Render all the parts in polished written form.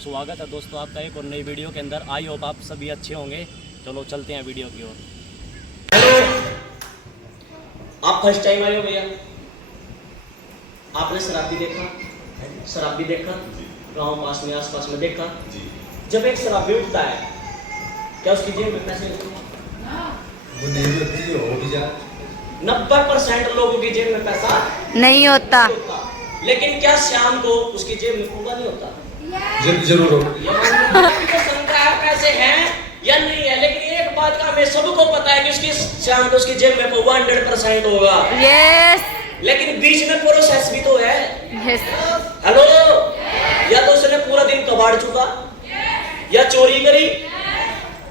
स्वागत है दोस्तों आपका एक और नई वीडियो के अंदर। आई होप आप सभी अच्छे होंगे। चलो चलते हैं वीडियो की ओर। हेलो, आप फर्स्ट टाइम आए हो भैया? आपने शराब भी देखा? शराब भी देखा? गांव पास में आसपास में देखा? जब एक शराबी उठता है क्या उसकी जेब में पैसे होते हैं? वो नहीं होती हो भी जा 90% लोगों की जेब में पैसा नहीं होता। लेकिन क्या शाम को उसकी जेब में पूरा नहीं होता? जरूर हो। ये मान लो कि संग्रह पैसे हैं या नहीं है, लेकिन एक बात का हमें सबको पता है कि उसकी शाम को उसकी जेब में 100% होगा। यस लेकिन बीच में प्रोसेस भी तो है। यस। हेलो, या तो उसने पूरा दिन कबाड़ चुका या चोरी करी,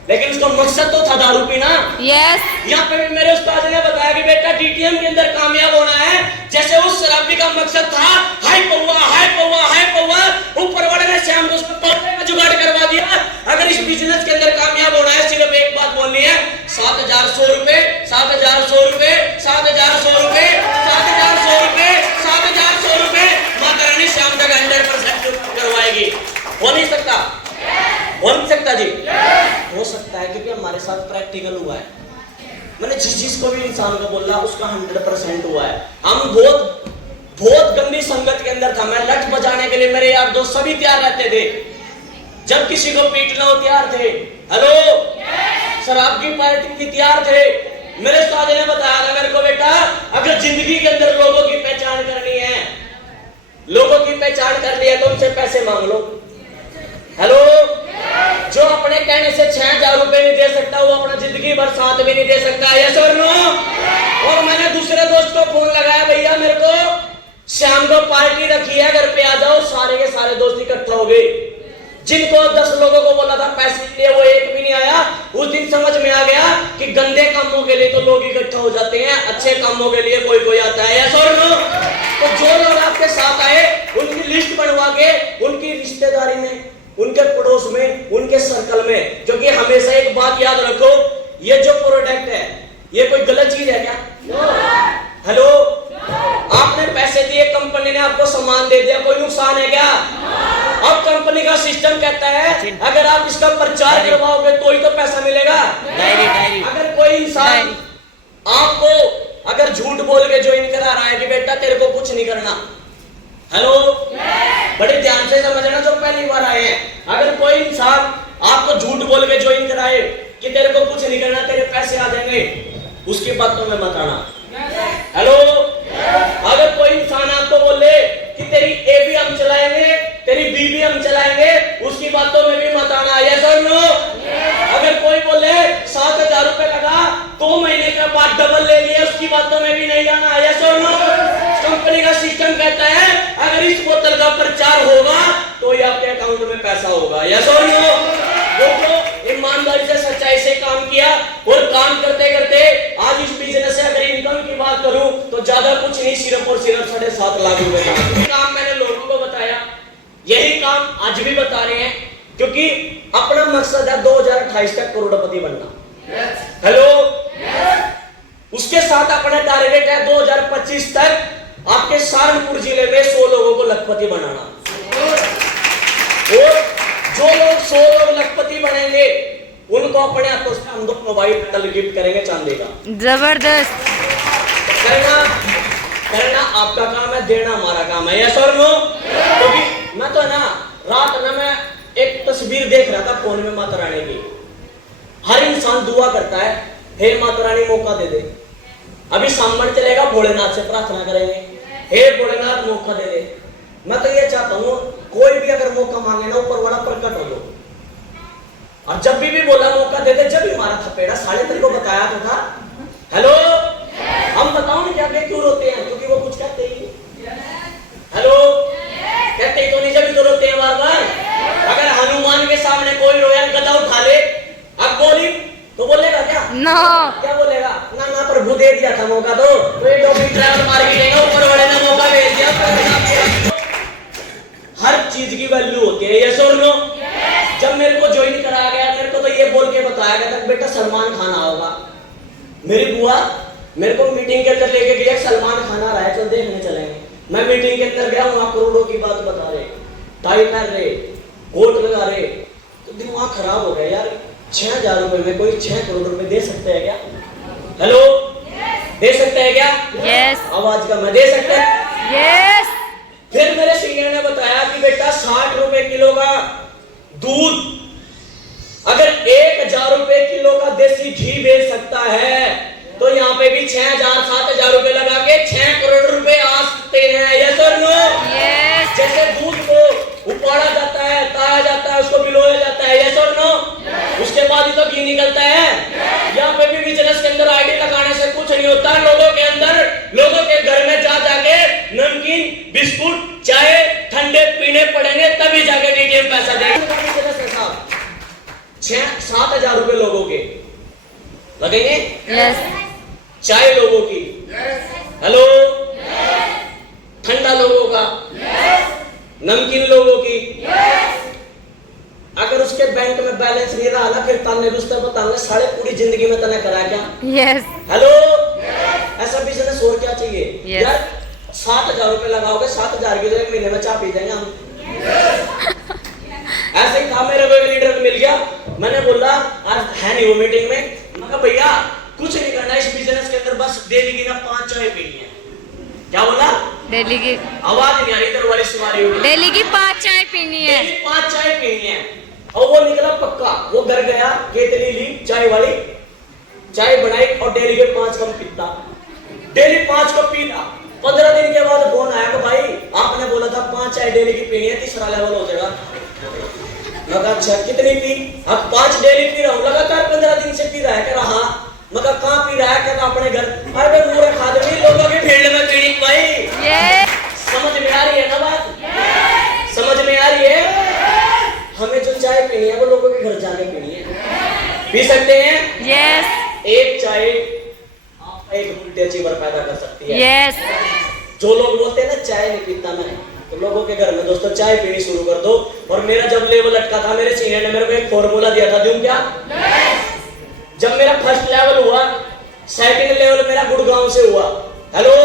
लेकिन उसका मकसद तो था दारू पीना। यस। यहाँ पे भी मेरे उस्ताद ने बताया कि बेटा डीटीएम के अंदर कामयाब होना है। जैसे उस शराबी का मकसद था हाई पौवा हाई पौवा हाई पौवा, ऊपर वाले ने शाम को उसको पौवे का जुगाड़ करवा दिया। अगर इस बिजनेस के अंदर कामयाब होना है सिर्फ एक बात बोलनी है, 7,100 रुपए 7,100 रुपए 7,100 रुपए 7,100 रुपए 7,100 रुपए माता रानी शाम तक 100% करवाएगी। हो नहीं सकता? हो नहीं सकता जी? हो सकता है क्योंकि हमारे साथ प्रैक्टिकल हुआ है। मैंने जिस चीज को भी इंसान को बोला उसका 100% हुआ है। हम बहुत गंदी संगत के अंदर था। मैं लठ बजाने के लिए मेरे यार दोस्त सभी तैयार रहते थे। जब किसी को पीटना हो तैयार थे। हेलो, शराब की पार्टी की तैयार थे। मेरे उस्ताद ने बताया था मेरे को, बेटा अगर जिंदगी के अंदर लोगों की पहचान करनी है, लोगों की पहचान करनी है तो उनसे पैसे मांग लो। हेलो, जो अपने कहने से 6,000 रुपए नहीं दे सकता वो अपना जिंदगी भर साथ भी नहीं दे सकता। यस और नो? और मैंने दूसरे दोस्त को फोन लगाया, भैया मेरे को शाम को पार्टी रखी है, घर पे आ जाओ। सारे के सारे दोस्त इकट्ठा हो गए। जिनको 10 लोगों को बोला था पैसे के लिए वो एक भी नहीं आया। उस दिन समझ में आ गया कि गंदे कामों के लिए तो लोग इकट्ठा हो जाते हैं, अच्छे कामों के लिए कोई कोई आता है। यस और नो? तो जो लोग आपके साथ आए उनकी लिस्ट बनवा के उनकी रिश्तेदारी में, उनके पड़ोस में, उनके सर्कल में, क्योंकि हमेशा एक बात याद रखो, ये जो प्रोडक्ट है ये कोई गलत चीज है क्या? हेलो, आपने पैसे दिए, कंपनी ने आपको सामान दे दिया, कोई नुकसान है क्या? अब कंपनी का सिस्टम कहता है अगर आप इसका प्रचार करवाओगे तो ही तो पैसा मिलेगा। अगर कोई इंसान आपको अगर झूठ बोल के ज्वाइन करा रहा है कि बेटा तेरे को कुछ नहीं करना, हेलो बड़े ध्यान से समझना जो पहली बार आए हैं, अगर कोई इंसान आपको झूठ बोल के ज्वाइन कराए कि तेरे को कुछ नहीं करना, तेरे पैसे आ जाएंगे, उसकी बातों में मत आना। हेलो, अगर कोई इंसान आपको बोले कि तेरी ए भी हम चलाएंगे, तेरी बी भी हम चलाएंगे, उसकी बातों में भी मत आना। यस और नो? अगर कोई बोले 7,000 रुपए लगा 2 महीने के बाद डबल ले लिया, उसकी बातों में भी नहीं आना। यस और नो? कंपनी का सिस्टम कहता है अगर इस बोतल का प्रचार होगा तो ही आपके अकाउंट में पैसा होगा। यस और नो? वो ईमानदारी से सच्चाई से काम किया और काम करते करते आज इस बिजनेस से अगर इनकम की बात करूं तो ज्यादा कुछ नहीं, सिर्फ और सिर्फ 7.5 लाख रुपए का काम मैंने लोगों को बताया। यही काम आज भी बता रहे हैं क्योंकि अपना मकसद है 2028 तक करोड़पति बनना। हेलो, उसके साथ अपना टारगेट है 2025 तक आपके सहारनपुर जिले में 100 लोगों को लखपति बनाना। और जो लोग 100 लोग लखपति बनेंगे उनको अपने हाथों से हम 2 मोबाइल मेडल गिफ्ट करेंगे चांदी का। जबरदस्त। करना आपका काम है, देना हमारा काम है। यस और नो? क्योंकि मैं तो ना रात में मैं एक तस्वीर देख रहा था फोन में माता रानी की। हर इंसान दुआ करता है हे माता रानी मौका दे दे। अभी सामने चलेगा, भोलेनाथ से प्रार्थना करेंगे हे भोलेनाथ मौका दे दे। मैं तो ये चाहता हूँ कोई भी अगर मौका मांगे ना ऊपर वाला प्रकट हो जाओ। और जब भी बोला मौका दे दे, जब भी मारा थपेड़ा साले तेरे को बताया तो था। हेलो, हम बताओ ना क्या क्यों रोते हैं? क्योंकि वो कुछ कहते ही। हेलो, कहते ही तो नहीं, जब तो रोते हैं बार बार। अगर हनुमान के सामने कोई रोया गदा उठा ले अब बोली तो बोलेगा क्या? नो। क्या बोलेगा? ना ना प्रभु दे दिया था मौका, तो ये डॉगी ड्राइवर मार के लेगा, ऊपर वाले ने मौका भेज दिया। हर चीज की वैल्यू होती है। यस और नो? जब मेरे को ज्वाइन कराया गया मेरे को तो ये बोल के बताया गया था बेटा सलमान खान आओगा। मेरी बुआ मेरे को मीटिंग के अंदर लेके गया, सलमान खान आ रहा है चल देखने चलेंगे। मैं मीटिंग के अंदर गया, वहां करोड़ों की बात बता रहे, टाई पहन रहे, कोट दिमाग खराब हो गया यार, 6,000 रुपए में कोई 6 करोड़ रुपए दे सकते हैं क्या? हेलो, दे सकते हैं क्या? Yes. आवाज का मैं दे सकते हैं? Yes. फिर मेरे सीनियर ने बताया कि बेटा 60 रुपए किलो का दूध अगर 1,000 रुपए किलो का देसी घी बेच सकता है तो यहाँ पे भी 6,000-7,000 रुपए लगा के 6 करोड़ रुपए आ सकते हैं। यस और नो? Yes. जैसे दूध को उपाड़ा जाता है, ताया जाता है, उसको भिगोया जाता है। यस और नो? उसके बाद ही तो घी निकलता है। यहाँ पे भी बिजनेस के अंदर आईडी लगाने से कुछ नहीं होता। लोगों के अंदर, लोगों के घर में जा जाके नमकीन, बिस्कुट, चाय, ठंडे पीने पड़ेंगे तभी जाके डीटीएम पैसा देगा। 6-7,000 रुपए लोगों के लगेंगे। Yes. चाय लोगों की, हेलो, ठंडा लोगों का, नमकीन लोगों की। अगर उसके बैंक में बैलेंस नहीं रहा ना, फिर ताने दोस्तों बताने साढ़े पूरी जिंदगी में तने करा क्या? Yes. हेलो, ऐसा बिजनेस और क्या चाहिए? Yes. यार 7,000 रुपए लगाओगे, 7,000 की जगह महीने में चाय पी जाएंगे हम। ऐसे ही था, मेरे को एक लीडर मिल गया, मैंने बोला आज है नहीं वो मीटिंग में, मैं कहा भैया कुछ नहीं करना इस बिजनेस के अंदर, बस डेली की ना 5 चाय पीनी है। क्या बोला? डेली की आवाज नहीं आ रही, इधर वाली सुनारी हुई। डेली की 5 चाय पीनी है। डेली 5 चाय पीनी है। और वो निकला पक्का, वो घर गया, केतली ली चाय वाली, चाय बनाई और डेली के 5 कप पीता, डेली 5 कप पीता। 15 दिन के बाद फोन आया कि भाई आपने बोला था 5 चाय डेली की पीनी है, तीसरा लेवल हो जाएगा। लगा अच्छा कितनी पी? अब 5 डेली पी रहा हूँ, लगातार 15 दिन से पी रहा है। कह रहा हाँ, मगर कहाँ पी रहा है? कहता अपने घर। अरे पूरे खाते लोगों की फील्ड में पीनी भाई। Yes. समझ में आ रही है ना बात? समझ में आ रही है? हमें जो चाय पीनी है वो लोगों के घर जाके पीनी है। पी सकते हैं? Yes. एक चाय आपका एक उल्टे अचीवर पैदा कर सकती है। Yes. जो लोग बोलते हैं ना चाय नहीं पीता मैं, तो लोगों के घर में दोस्तों चाय पीनी शुरू कर दो। और मेरा जब लेवल अटका था, मेरे सीनियर ने मेरे को एक फॉर्मूला दिया था, दूं क्या? जब मेरा फर्स्ट लेवल हुआ, सेकंड लेवल मेरा गुड़गांव से हुआ। हेलो,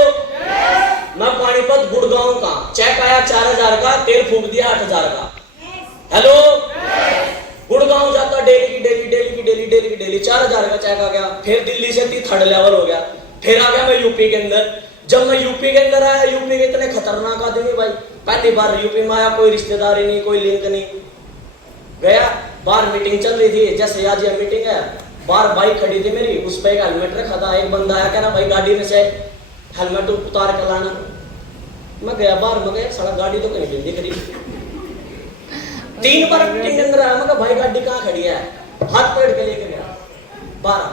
मैं पानीपत गुड़गांव का, चेक आया 4,000 का, तेल फूक दिया 8,000 का। हेलो, गुड़गांव जाता डेली की डेली 4,000 का चेक आ गया। फिर दिल्ली से थर्ड लेवल हो गया, फिर आ गया मैं यूपी के अंदर। जब मैं यूपी के अंदर आया, यूपी के इतने खतरनाक आदमी भाई, पहली बार यूपी में आया, कोई रिश्तेदारी नहीं, कोई लिंक नहीं। गया बाहर मीटिंग चल रही थी, जैसे आज ये मीटिंग है, बाहर बाइक खड़ी थी मेरी, उस पर एक हेलमेट रखा था। एक बंदा आया, कह रहा भाई गाड़ी में से हेलमेट उतार कर लाना। मैं गया बाहर, मैं गया साला गाड़ी तो कहीं दिख रही। 3 बार मीटिंग के अंदर आया, मैं कहा भाई गाड़ी कहाँ खड़ी है? हाथ पेड़ के लेके गया 12।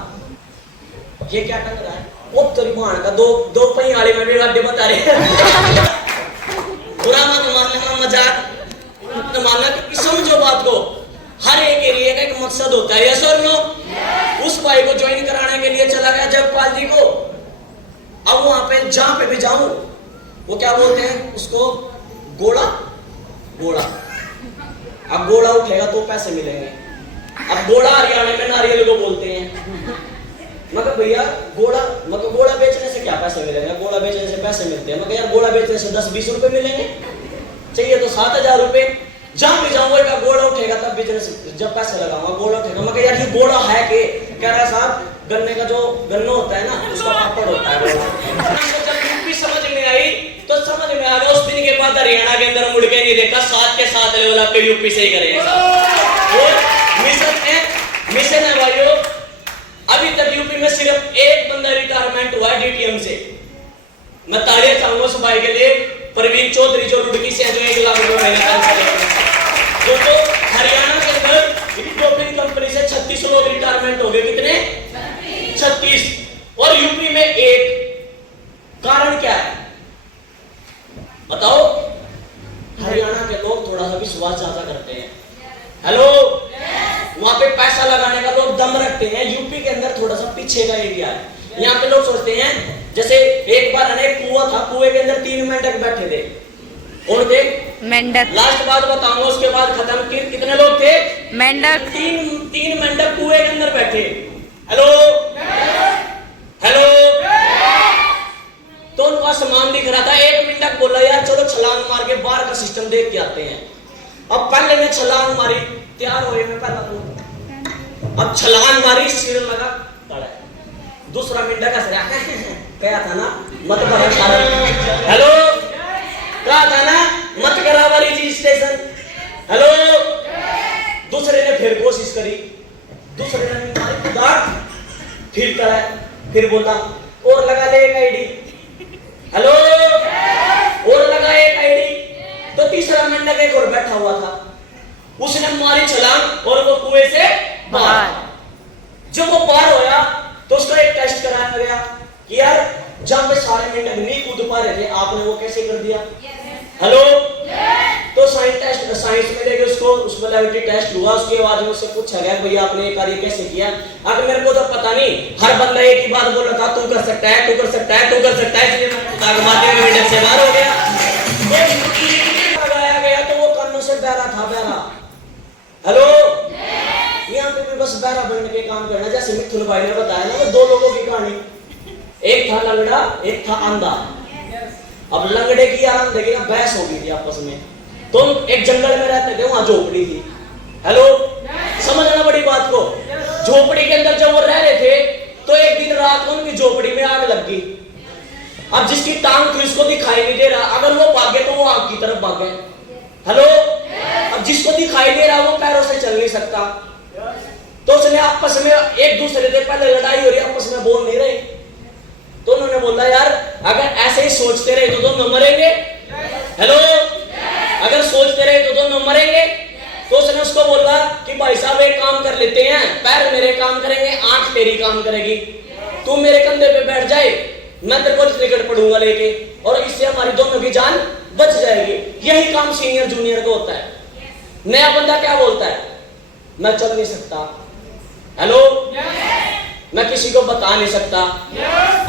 ये क्या टंग रहा है? ओ तेरी मां का दो पहिया वाली में भी गाड़ी बता रही है। बुरा मत मानना, मजाक मत मानना, कि समझो बात को। हर एक एरिया का एक मकसद होता है। यस और नो? उस भाई को ज्वाइन कराने के लिए चला गया जगपाल जी को। अब वहां पे जहां पे भी जाऊं, वो क्या बोलते हैं उसको? गोड़ा गोड़ा। अब गोड़ा उठेगा तो पैसे मिलेंगे। अब गोड़ा हरियाणा में नारियल को बोलते हैं। मगर भैया गोड़ा बेचने से क्या पैसे मिलेंगे? गोड़ा बेचने से पैसे मिलते हैं। मगर यार गोड़ा बेचने से 10-20 रुपए मिलेंगे, चाहिए तो 7,000 रुपए। जहां भी जाऊंगा का गोड़ा उठेगा तब बिजनेस, जब पैसे लगाऊंगा गोड़ा उठेगा। मगर यार ये गोड़ा है कि? कह रहा है साहब गन्ने का जो गन्ना होता है ना, उसका पापड़ होता है। जब यूपी समझ में आई तो समझ में आ गया। उस दिन के बाद हरियाणा के अंदर मुड़ के नहीं देखा, 7 के 7 लेवल आपके यूपी से ही करेंगे। मिशन है भाइयों। अभी तक यूपी में सिर्फ एक बंदा रिटायरमेंट हुआ है डीटीएम से। मैं तालियां चाहूंगा उस भाई के लिए, प्रवीण चौधरी, जो रुड़की से है, जो 1 लाख रुपए महीने का। तो हरियाणा के अंदर डोपिंग कंपनी से 36 लोग रिटायरमेंट हो गए। कितने? 36। और यूपी में 1। कारण क्या है बताओ? हरियाणा के लोग थोड़ा सा विश्वास ज्यादा करते हैं। हेलो, वहां पे पैसा लगाने का लोग दम रखते हैं। यूपी के अंदर थोड़ा सा पीछे का एरिया है। यहाँ पे लोग सोचते हैं, जैसे एक बार अनेक कुआं था, कुएं के अंदर 3 मेंढक बैठे थे। कौन थे? मेंढक। लास्ट बात बताऊंगा, उसके बाद खत्म। कितने लोग थे? मेंढक। 3 मेंढक कुएं के अंदर बैठे। हेलो हेलो, तो उनका सामान दिख रहा था। एक मेंढक बोला यार चलो छलांग मार के बाहर का सिस्टम देख के आते हैं। अब पहले ने छलांग मारी, तैयार हुए मैं पहला तो अब छलांग मारी, सिर लगा तड़े, दूसरा मिनट का सर क्या था ना मत करा, हेलो कहा था ना मत करा वाली रजिस्ट्रेशन, हेलो। दूसरे ने फिर कोशिश करी, दूसरे ने मारी दांत, फिर करा, फिर बोला और लगा ले एक आईडी, हेलो और लगा एक आईडी। तो तीसरा मिनट एक और बैठा हुआ था, उसने मारी छलांग और वो कुएं से बाहर। जब वो पार होया तो उसका एक टेस्ट कराया गया कि यार जब पे सारे मिनट नहीं कूद पा रहे थे आपने वो कैसे कर दिया, हेलो। तो साइंस में लेके उसको लैबोरेटरी टेस्ट हुआ, उसके बाद में उससे पूछा गया भैया आपने ये कार्य कैसे किया। अगर मेरे को तो पता नहीं, हर बंदा एक ही बात बोल रहा था, तू कर सकता है, तू कर सकता है, तू कर सकता है, इसलिए मैं मारते हुए मिनट से बाहर हो गया। लगाया गया तो वो कानों से बहरा था, बहरा, हेलो। यहाँ पे भी बस बहरा बनने के काम करना, जैसे मिथुन भाई ने बताया ना, वो दो लोगों की कहानी, एक था लंगड़ा एक था अंधा। अब लंगड़े की यार अंधे की ना बहस हो गई थी आपस में, तो एक जंगल में रहते थे, वहां झोपड़ी थी, हेलो समझना बड़ी बात को। झोपड़ी के अंदर जब वो रह रहे थे तो एक दिन रात को उनकी झोपड़ी में आग लग गई। अब जिसकी टांग थी उसको दिखाई नहीं दे रहा, अगर वो भागे तो वो आग की तरफ भागे, हेलो। अब जिसको दिखाई दे रहा वो पैरों से चल नहीं सकता, तो उसने आपस में एक दूसरे से पहले लड़ाई हो रही, आपस में बोल नहीं रहे, तो उन्होंने बोला यार अगर ऐसे ही सोचते रहे तो दोनों मरेंगे, हेलो। अगर सोचते रहे तो दोनों मरेंगे। तो उसने उसको बोला कि भाई साहब एक काम कर लेते हैं, पैर मेरे काम करेंगे, आंख तेरी काम करेगी, तू मेरे कंधे पे बैठ जाए, मैं तेरे को निकट पड़ूंगा लेके, और इससे हमारी दोनों की जान बच जाएगी। यही काम सीनियर जूनियर को होता है। नया बंदा क्या बोलता है, मैं चल नहीं सकता, हेलो, मैं किसी को बता नहीं सकता।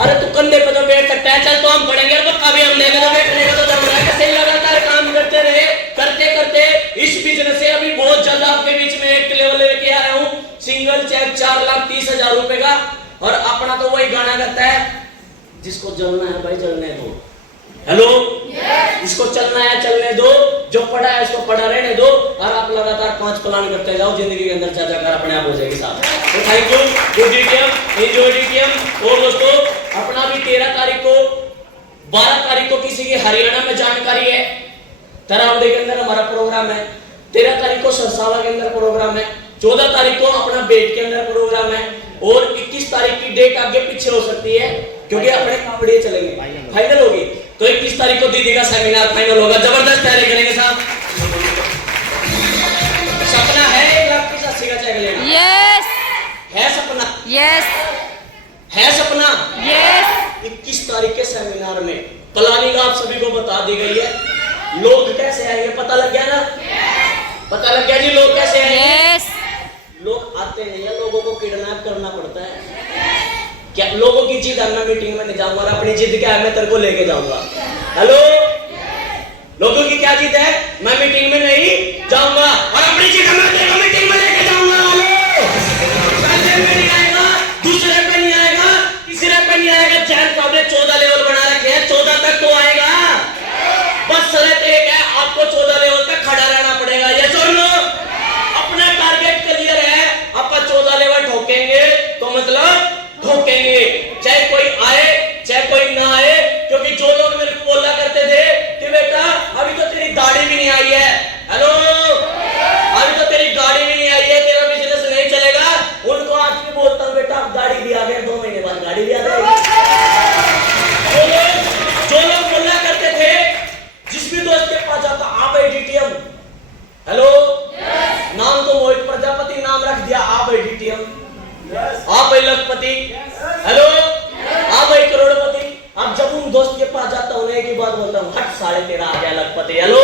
अरे तू कंधे पे तो बैठ सकता है, चल तो हम पढ़ेंगे, कभी हमने तो बैठने का तो दम रहा है। ऐसे लगातार काम करते रहे, करते करते इस बिजनेस से अभी बहुत जल्द आपके बीच में एक लेवल लेके आ रहा हूँ, सिंगल चेक 4,30,000 रुपए का। और अपना तो वही गाना करता है, जिसको जलना है भाई जलने दो, हेलो, जिसको चलना है चलने दो, जो पढ़ा है उसको पढ़ा रहने दो, और आप लगातार 5 प्लान करते जाओ, जिंदगी के अंदर चाचा कर अपने आप हो जाएगी साहब। तो thank you, good DTM, enjoy DTM. और दोस्तों अपना भी 13 तारीख को 12 तारीख को किसी की हरियाणा में जानकारी है, तरावड़े के अंदर हमारा प्रोग्राम है, 13 तारीख को सरसावा के अंदर प्रोग्राम है, 14 तारीख को अपना बेट के अंदर प्रोग्राम है, और 21 तारीख की डेट आगे पीछे हो सकती है क्योंकि अपने कावड़िए चलेंगे, फाइनल होगी। तो 21 तारीख को दीदी का सेमिनार फाइनल होगा, जबरदस्त तैयारी करेंगे साहब। सपना है 1,80,000 का चेक लेना, यस है सपना, यस है सपना, यस। 21 तारीख के सेमिनार में प्लानिंग आप सभी को बता दी गई है। लोग कैसे आएंगे पता लग गया ना, पता लग गया जी लोग कैसे आएंगे। यस लोग आते नहीं है, लोगों को किडनैप करना पड़ता है। क्या लोगों की जिद है, मैं मीटिंग में नहीं जाऊंगा, और अपनी जिद क्या है, मैं तेरे को लेके जाऊंगा, हेलो। लोगों की क्या जिद है, मैं मीटिंग में नहीं जाऊंगा, और अपनी जिद मैं तेरे को मीटिंग में लेके जाऊंगा, हेलो। पहले पे नहीं आएगा, दूसरे पे नहीं आएगा, तीसरे पे नहीं आएगा, चैन साहब ने 14 लेवल बना रखे हैं, 14 तक तो आएगा। बस शर्त एक है, आपको 14 लेवल तक खड़ा रहना पड़ेगा, ये सुन लो। अपना टारगेट क्लियर है, अपन 14 लेवल ठोकेंगे तो मतलब ठोकेंगे, चाहे कोई आए चाहे कोई ना आए। क्योंकि जो लोग मेरे को बोला करते थे कि बेटा अभी तो तेरी दाढ़ी भी नहीं आई है, हेलो, अभी तो तेरी दाढ़ी भी नहीं आई है, तेरा बिजनेस नहीं चलेगा, उनको आज भी बोलता हूँ बेटा अब दाढ़ी भी आ गई, 2 महीने बाद गाड़ी भी आ जाएगी। जो लोग बोला करते थे, जिस भी दोस्त के पास जाता आप डीटीएम, हेलो, नाम तो मोहित प्रजापति नाम रख दिया, आप डीटीएम, आप भाई लखपति, हेलो, आप भाई करोड़पति। अब जब उन दोस्त के पास जाता हूँ एक ही बात बोलता हूँ, हट 13.5 आ गया लखपति, हेलो।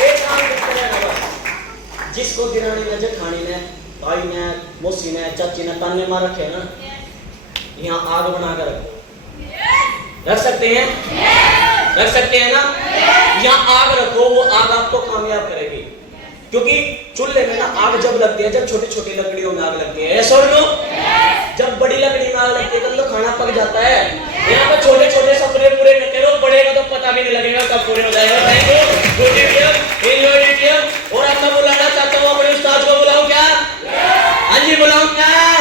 एक काम करते हैं बस, जिसको गिरानी ने, जेठानी ने, भाई ने, मौसी ने, चाची ने ताने मार रखे ना, यहाँ आग बना कर रख सकते हैं, रख सकते हैं ना, यहाँ आग रखो, वो आग आपको कामयाब करेगी। क्योंकि चूल्हे में ना आग जब लगती है, जब छोटी छोटी लकड़ियों में आग लगती है, ऐसा लो, जब बड़ी लकड़ी में आग लगती है तब तो खाना पक जाता है। यहाँ पर छोटे छोटे सपने पूरे करते रहो, बढ़ेगा तो पता भी नहीं लगेगा कब पूरे हो जाएगा। Thank you, good DTM, enjoy DTM. और अब मैं बुलाना चाहता हूँ अपने उस्ताद को, बुलाऊं क्या? हाँ जी बुलाऊं क्या?